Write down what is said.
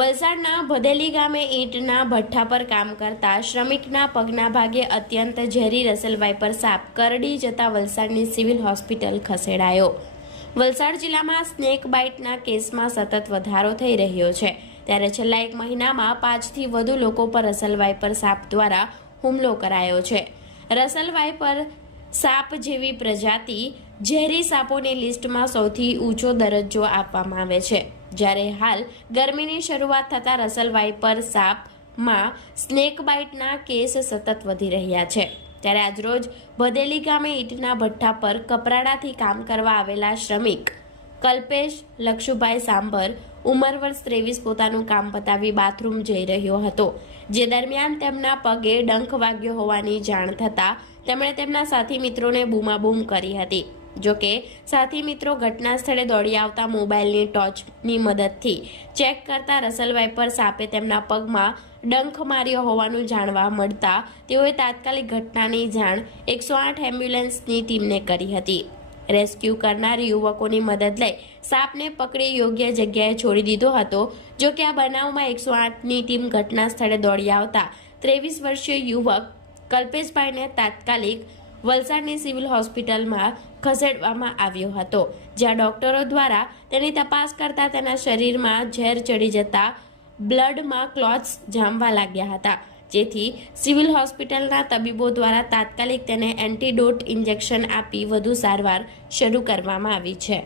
વલસાડના ભદેલી ગામે ઈંટના ભઠ્ઠા પર કામ કરતા શ્રમિકના પગના ભાગે અત્યંત ઝેરી રસેલ વાઇપર સાપ કરડી જતા વલસાડની સિવિલ હોસ્પિટલ ખસેડાયો। વલસાડ જિલ્લામાં સ્નેક બાઇટના કેસમાં સતત વધારો થઈ રહ્યો છે, ત્યારે છેલ્લા એક મહિનામાં 5થી વધુ લોકો પર રસેલ વાઇપર સાપ દ્વારા હુમલો કરાયો છે। રસેલ વાઇપર સાપ જેવી પ્રજાતિ ઝેરી સાપોની લિસ્ટમાં સૌથી ઊંચો દરજ્જો આપવામાં આવે છે, જ્યારે હાલ ગરમીની શરૂઆત થતાં રસેલ વાઇપર સાપમાં સ્નેક બાઇટના કેસ સતત વધી રહ્યા છે। ત્યારે આજરોજ ભદેલી ગામે ઈંટના ભઠ્ઠા પર કપરાડાથી કામ કરવા આવેલા શ્રમિક કલ્પેશ લક્ષુભાઈ સાંભર ઉંમર વર્ષ 23 પોતાનું કામ પતાવી બાથરૂમ જઈ રહ્યો હતો, જે દરમિયાન તેમના પગે ડંખ વાગ્યો હોવાની જાણ થતાં તેમણે તેમના સાથી મિત્રોને બૂમાબૂમ કરી હતી। જોકે સાથી મિત્રો ઘટના સ્થળે દોડી આવતા મોબાઈલની ટોર્ચની મદદથી ચેક કરતા રસેલ વાઇપર સાપે તેમના પગમાં ડંખ માર્યો હોવાનું જાણવા મળતા તેઓએ તાત્કાલિક ઘટનાની જાણ 108 એમ્બ્યુલન્સની ટીમને કરી હતી। રેસ્ક્યુ કરનાર યુવકોની મદદ લઈ સાપને પકડી યોગ્ય જગ્યાએ છોડી દીધો હતો। જોકે આ બનાવમાં 108ની ટીમ ઘટના સ્થળે દોડી આવતા 23 વર્ષીય યુવક કલ્પેશભાઈને તાત્કાલિક વલસાડની સિવિલ હોસ્પિટલમાં ખસેડવામાં આવ્યો હતો, જ્યાં ડોક્ટરો દ્વારા તેની તપાસ કરતા તેના શરીરમાં ઝેર ચડી જતા બ્લડમાં ક્લોટ્સ જામવા લાગ્યા હતા, જેથી સિવિલ હોસ્પિટલના તબીબો દ્વારા તાત્કાલિક તેને એન્ટીડોટ ઇન્જેક્શન આપી વધુ સારવાર શરૂ કરવામાં આવી છે।